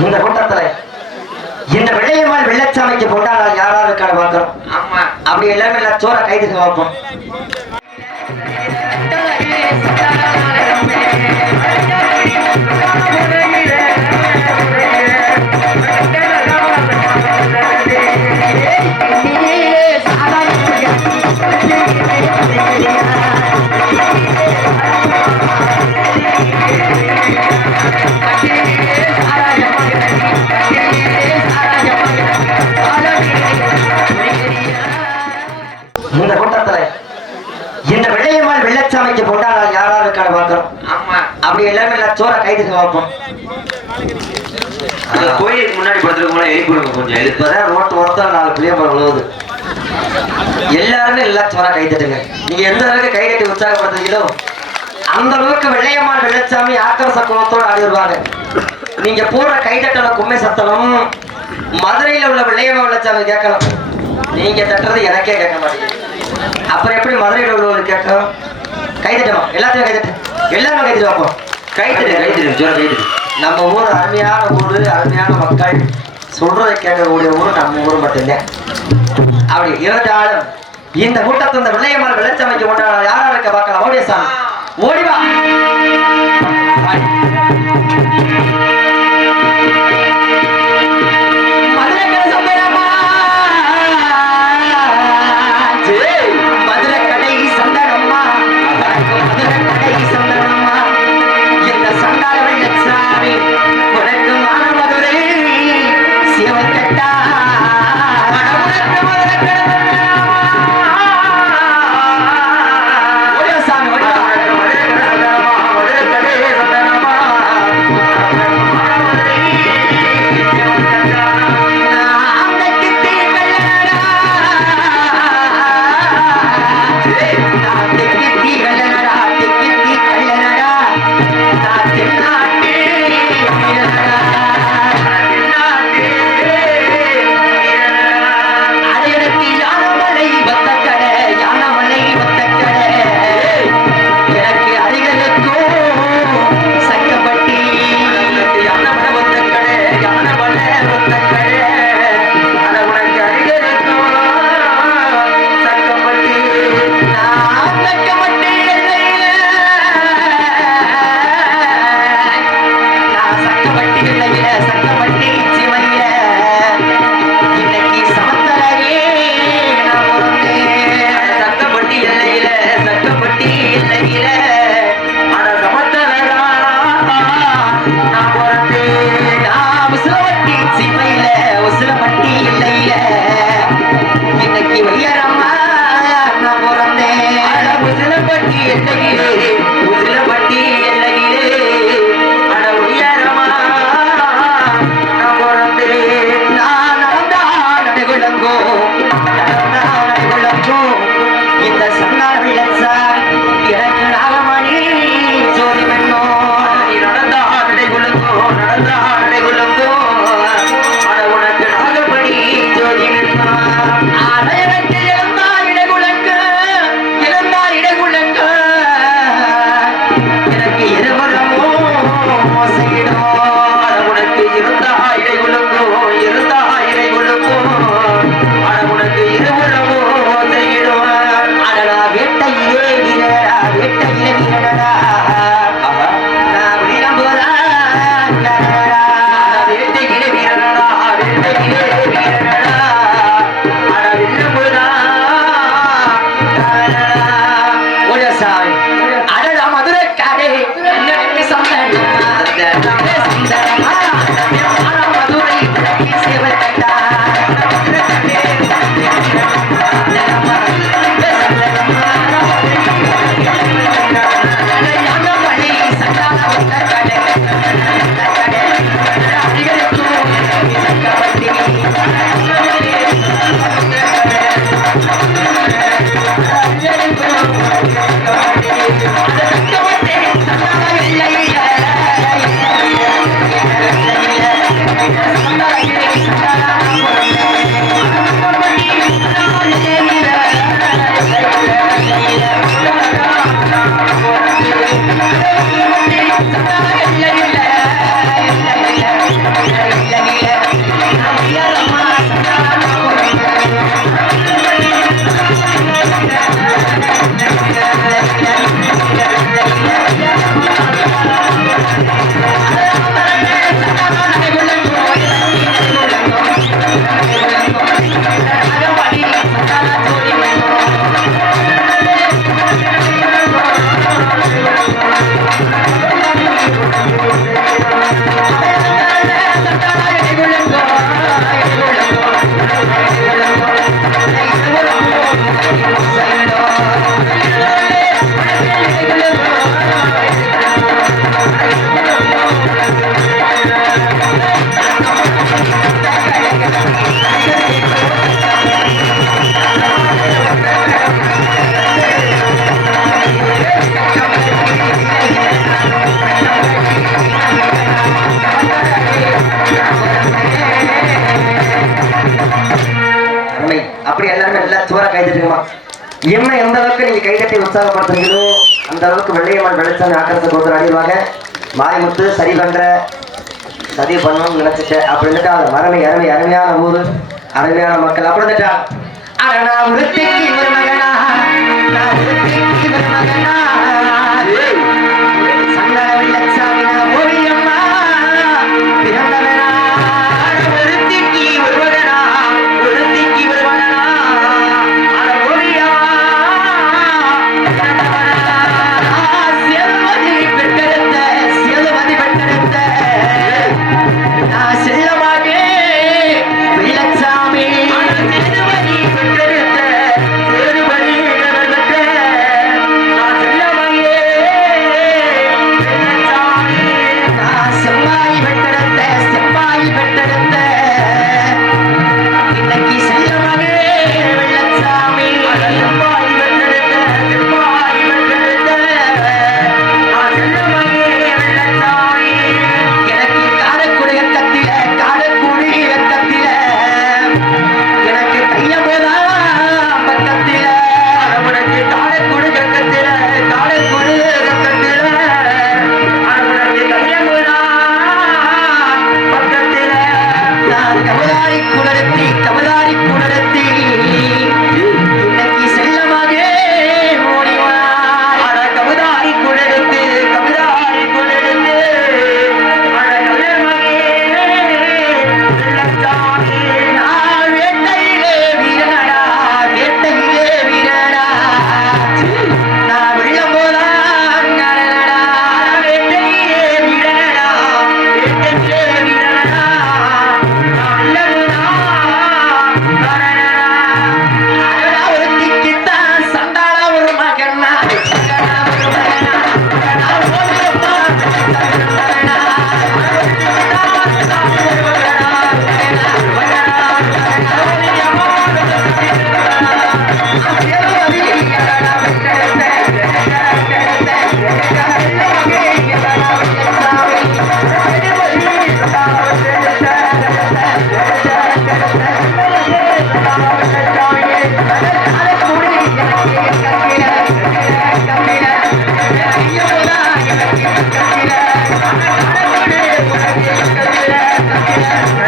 இந்த கூட்டத்துல இந்த வெள்ளையம்மாள் வெள்ளச்சாமிக்கு கொண்டாடா யாரா இருக்கான்னு பார்க்கிறோம் ஆமா. அப்படி எல்லாமே எல்லாம் சோற கைதுக்கு பார்ப்போம் இந்த எல்லாம் பார்ப்போம் அந்த கோயிலுக்கு முன்னாடி படுத்துருக்கோம்ல எழுப்பி விடுங்க கொஞ்சம். எழுப்பதான் ரோட்டு ஓரத்தில் நாலு பிள்ளைய மரம் உழுவுது எல்லாருமே எல்லா சோறா கை தட்டுங்க. நீங்க எந்த அளவுக்கு கை கட்டி உற்சாகப்படுத்துறீங்களோ அந்த அளவுக்கு வெள்ளையம்மாள் வெள்ளச்சாமி ஆக்கிரச குளத்தோடு ஆடி வருவாங்க. நீங்க போற கைதட்டல கும்மை சத்தனம் மதுரையில உள்ள வெள்ளையம்மா வெள்ளச்சாமி கேட்கலாம். நீங்க தட்டுறது எனக்கே கேட்க மாட்டேங்குது. அப்புறம் எப்படி மதுரையில் உள்ளவங்களுக்கு கேட்கும் தட்டமா? எல்லாத்தையும் கைதட்டு எல்லாரும் கைதட்டு வைப்போம் கைத்தறி கைத்தறி ஜோர கைத்தறி. நம்ம ஊர் அருமையான ஊர் அருமையான மக்கள். சொல்றதை கேட்கக்கூடிய ஊர் நம்ம ஊர் மட்டும்தான். அப்படி இருந்தாலும் இந்த கூட்டத்தை இந்த வெள்ளையம்மாள் வெள்ளச்சமைக்கு கொண்டாட யாரா இருக்க பார்க்கலாம்? ஓடிய சாமி. ஓடிவா காடே சுவர என்ன எந்த அளவுக்கு நீங்க கைகட்டி உற்சாகப்படுத்துறீங்களோ அந்த அளவுக்கு வெள்ளையம்மன் வெளிச்சாமி ஆக்கிரத்தை கொடுத்து அடிவாங்க மாயமுத்து சரி பண்ற சதி பண்ணணும்னு நினைச்சிட்டேன் அப்படி இருந்துட்டு அது மரமை அருமை அருமையான ஊர் அருமையான மக்கள். அப்படி இருந்துட்டா அரணா நான் ஒருத்திக்கு மகனா நான் ஒருத்திக்கு ஒரு மகனா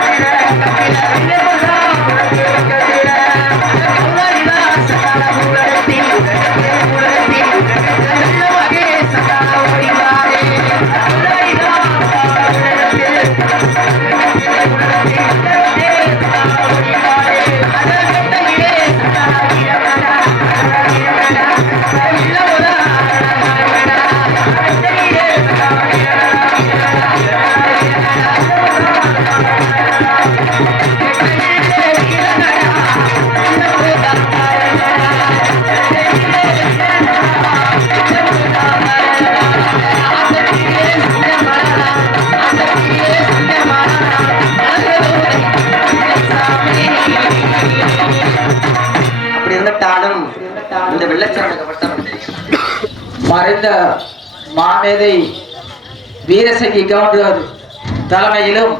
அப்படி மறைந்த மாமேதை வீரசங்கி கவுண்டர் தலைமையிலும்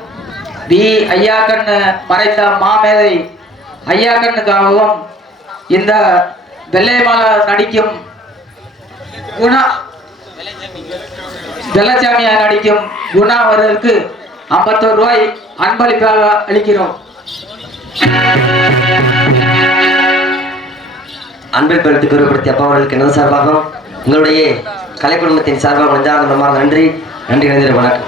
பி கண்ணு மறைந்த மாமேதை ஐயாக்கண்ணுக்காகவும் இந்த வெள்ளையமால நடிக்கும் குணா வெள்ளச்சாமியா நடிக்கும் குணா அவர்களுக்கு ஐம்பத்தோரு ரூபாய் அன்பளிப்பாக அளிக்கிறோம். அன்பில் பெருத்து உருவப்படுத்திய அப்பா அவர்களுக்கு எனது சார்பாகவும் உங்களுடைய கலை குடும்பத்தின் சார்பாக நெஞ்சார்ந்த நன்றி. நன்றி நன்றி வணக்கம்.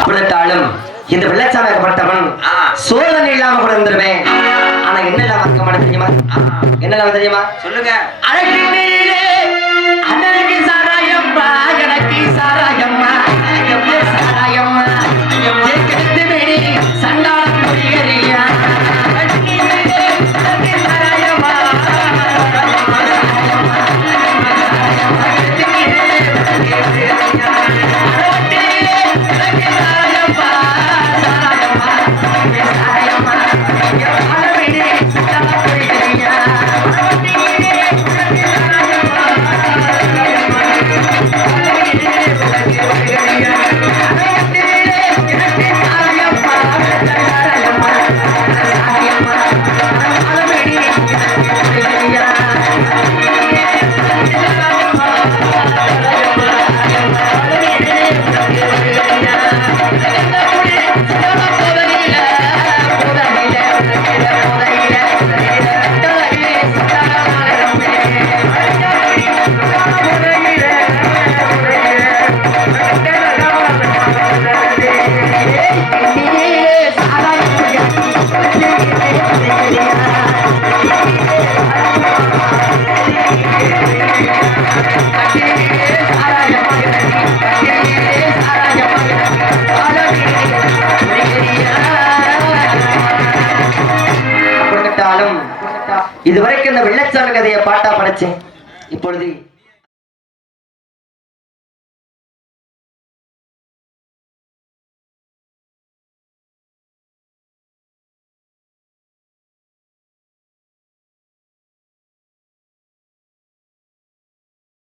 அப்படித்தாலும் இந்த வெள்ளச்சாமியாக்கப்பட்டவன் பட்டவன் சோதனை இல்லாம கூட இருந்துருவேன் ஆனா என்ன இல்லாம இருக்க மாட்டேன் தெரியுமா? என்ன இல்லாம தெரியுமா? சொல்லுங்க. அழகினிலே இதுவரைக்கும் இந்த வெள்ளச்சாமி கதையை பாட்டா படைச்சேன். இப்பொழுது